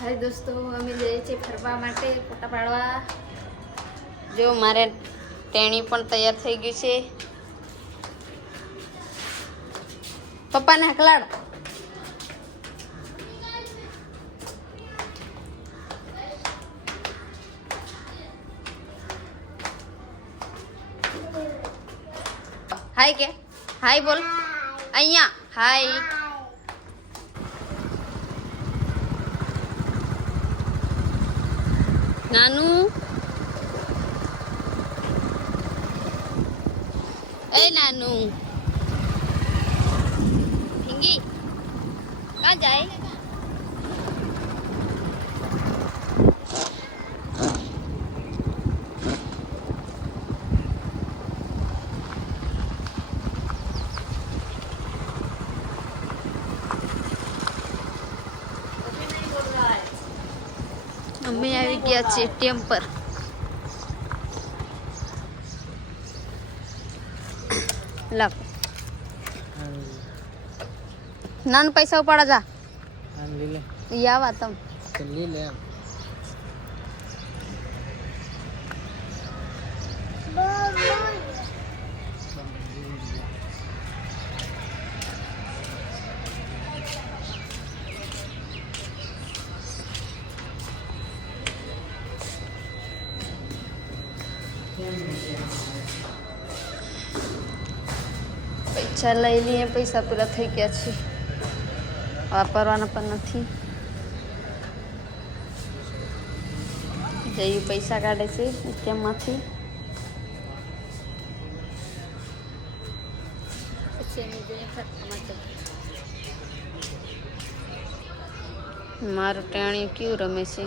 हाय दोस्तों अमे जઈએ છીએ ફરવા માટે ફોટા પાડવા। જો મારે ટેણી પણ તૈયાર થઈ ગઈ છે। પપ્પાને હકલાડ। हाय के हाय बोल અહીંયા हाय नानू ए नानू हिंगी कहाँ जाए અમે આવી ગયા છે ટેમ પર। લાવ નાન પૈસા ઉપાડા જા યાવા તમ પૈસા લઈ લઈએ। પૈસા પૂરા થઈ ગયા છે, વાપરવાના પણ નથી। જયું પૈસા કાઢે છે એટીએમમાંથી। પછી અમે જોઈએ મારું ટેણી કેવું રમે છે।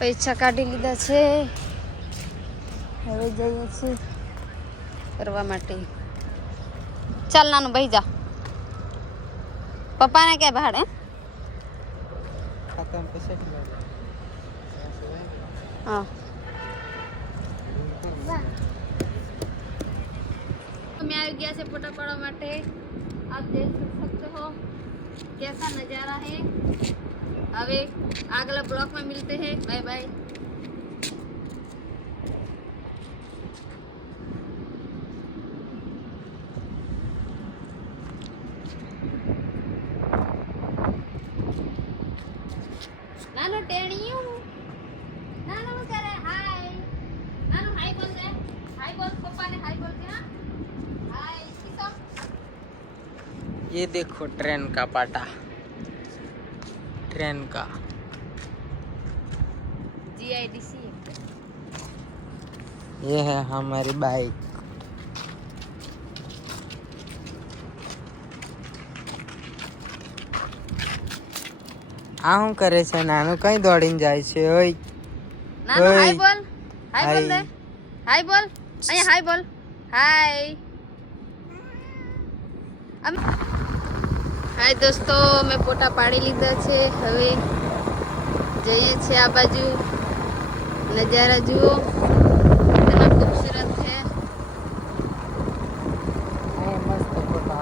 પૈસા કાઢી લીધા છે, હવે જઈએ છીએ ફરવા માટે। ચાલ નાનું ભાઈ જા, પપ્પાને કે ભાડે हाँ मैं आ गया से फोटा पड़ा माटे। आप देख सकते हो कैसा नज़ारा है। अबे अगला ब्लॉग में मिलते हैं, बाय बाय। नानो टेणियों नानो करे हाय, नानो हाय बोल दे, हाय बोल पापा ने हाय बोल दिया। हाय किसो ये देखो ट्रेन का पाटा, ट्रेन का GIDC। ये है हमारी बाइक। आ हूँ करे छे नानू कहीं दौड़ीने जाए छे। ओय नानो ओय। हाय बोल, हाय बोल दे, हाय। हाय बोल अઅહીંયા हाय बोल, हाय। हाय दोस्तों मैं फोटा पाड़ी लीधा छे, હવે જઈએ છે આ બાજુ। નજારા જુઓ कितना खूबसूरत है। मस्त फोटा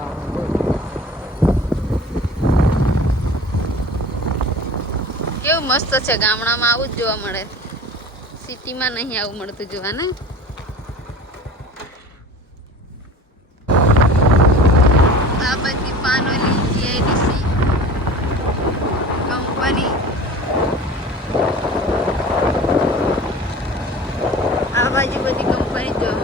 કેવું મસ્ત છે, ગામડામાં આવું જ જોવા મળે, સિટીમાં નહીં આવું મળતું જોવા ને। બાબતની પાનોલી GIDC કંપની, આ બાજુ બધી કંપની જોવા